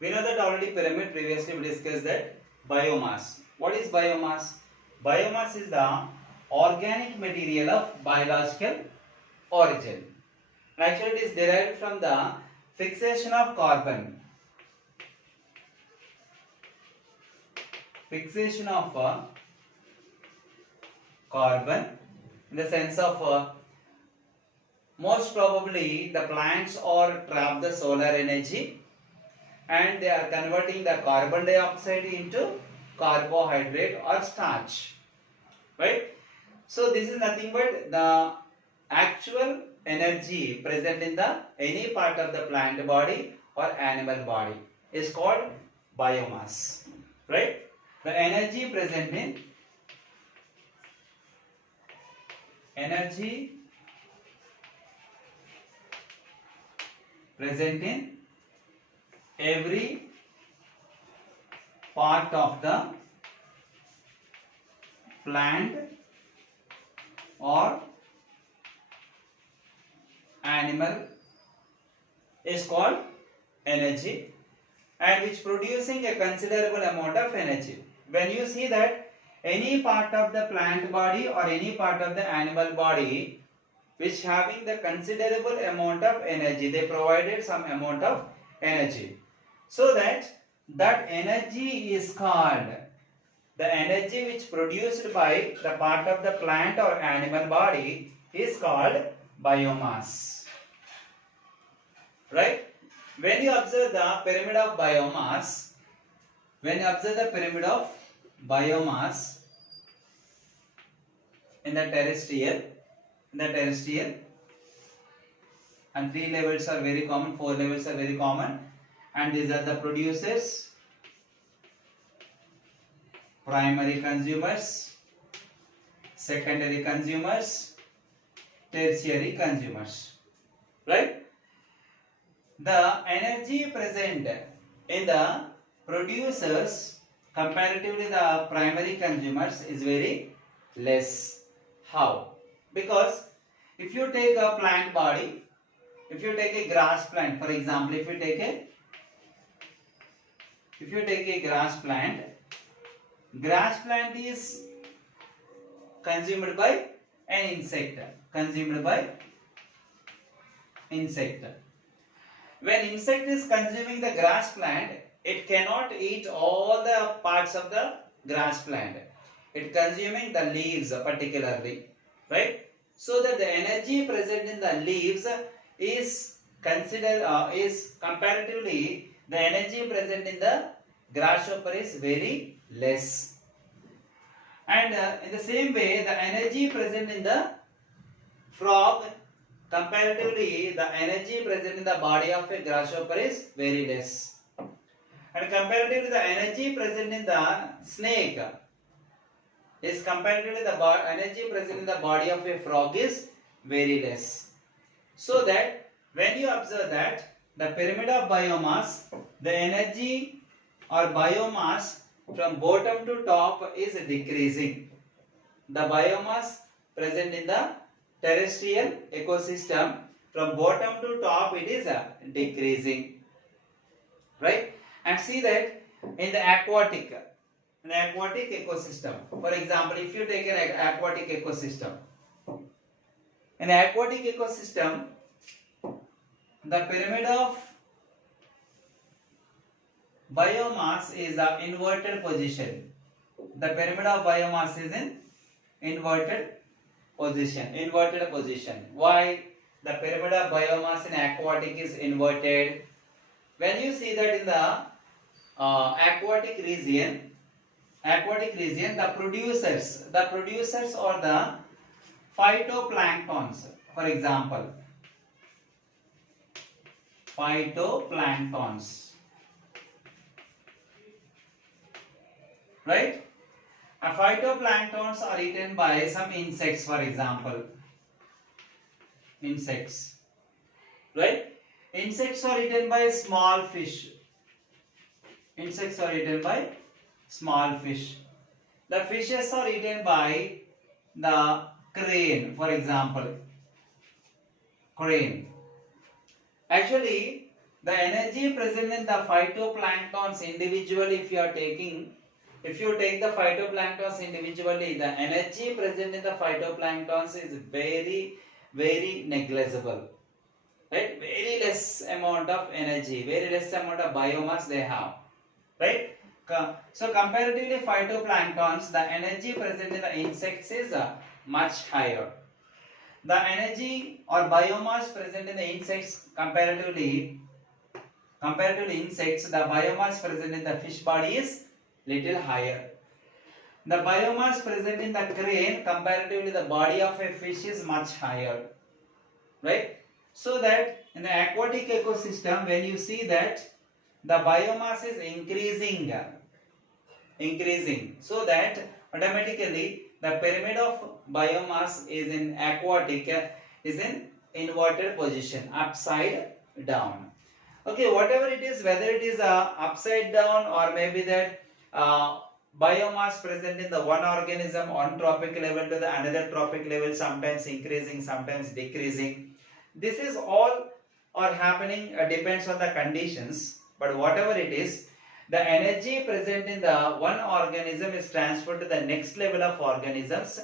We know that already pyramid, previously we discussed that biomass. What is biomass? Biomass is the organic material of biological origin. And actually it is derived from the fixation of carbon. Fixation of carbon in the sense of most probably the plants or trap the solar energy and they are converting the carbon dioxide into carbohydrate or starch, right? So this is nothing but the actual energy present in the any part of the plant body or animal body is called biomass, right? The energy present in every part of the plant or animal is called energy, and which producing a considerable amount of energy. When you see that any part of the plant body or any part of the animal body which having the considerable amount of energy, they provided some amount of energy, so that energy is called, the energy which produced by the part of the plant or animal body is called biomass, right? When you observe the pyramid of biomass, in the terrestrial, and 3 levels are very common, 4 levels are very common, and these are the producers, primary consumers, secondary consumers, tertiary consumers, right? The energy present in the producers comparatively the primary consumers is very less. How? Because if you take a plant body, if you take a grass plant, for example, if you take a grass plant is consumed by an insect, When insect is consuming the grass plant, it cannot eat all the parts of the grass plant. It consuming the leaves particularly, right? So that the energy present in the leaves is comparatively the energy present in the grasshopper is very less. And in the same way, the energy present in the frog, comparatively the energy present in the body of a grasshopper is very less. And comparatively the energy present in the snake is comparatively the energy present in the body of a frog is very less. So that when you observe that the pyramid of biomass, the energy or biomass from bottom to top is decreasing. The biomass present in the terrestrial ecosystem from bottom to top it is decreasing, right? And see that in the aquatic ecosystem, for example, if you take an aquatic ecosystem, in the aquatic ecosystem the pyramid of biomass is the inverted position. The pyramid of biomass is in inverted position. Why the pyramid of biomass in aquatic is inverted? When you see that in the aquatic region, the producers or the phytoplanktons, for example, phytoplanktons, right? Phytoplanktons are eaten by some insects, for example, right? Insects are eaten by small fish. The fishes are eaten by the crane, for example, Actually, The energy present in the phytoplanktons individually, if you take the phytoplanktons individually, the energy present in the phytoplanktons is very negligible. Right? Very less amount of energy, very less amount of biomass they have. Right? So comparatively phytoplanktons, the energy present in the insects is much higher. The energy or biomass present in the insects comparatively insects, the biomass present in the fish body is little higher. The biomass present in the crane comparatively the body of a fish is much higher. Right? So that in the aquatic ecosystem, when you see that the biomass is increasing, so that automatically the pyramid of biomass is in aquatic is in inverted position, upside down. Okay, whatever it is, whether it is upside down or maybe that biomass present in the one organism on trophic level to the another trophic level, sometimes increasing, sometimes decreasing. This is all are happening depends on the conditions, but whatever it is, the energy present in the one organism is transferred to the next level of organisms.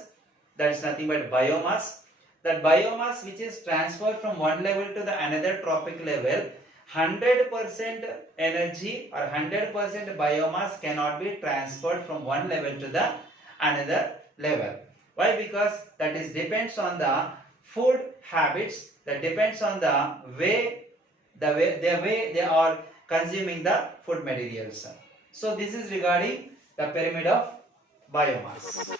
That is nothing but biomass. That biomass which is transferred from one level to the another trophic level, 100% energy or 100% biomass cannot be transferred from one level to the another level. Why? Because that is depends on the food habits, that depends on the way they are consuming the food materials. So this is regarding the pyramid of biomass.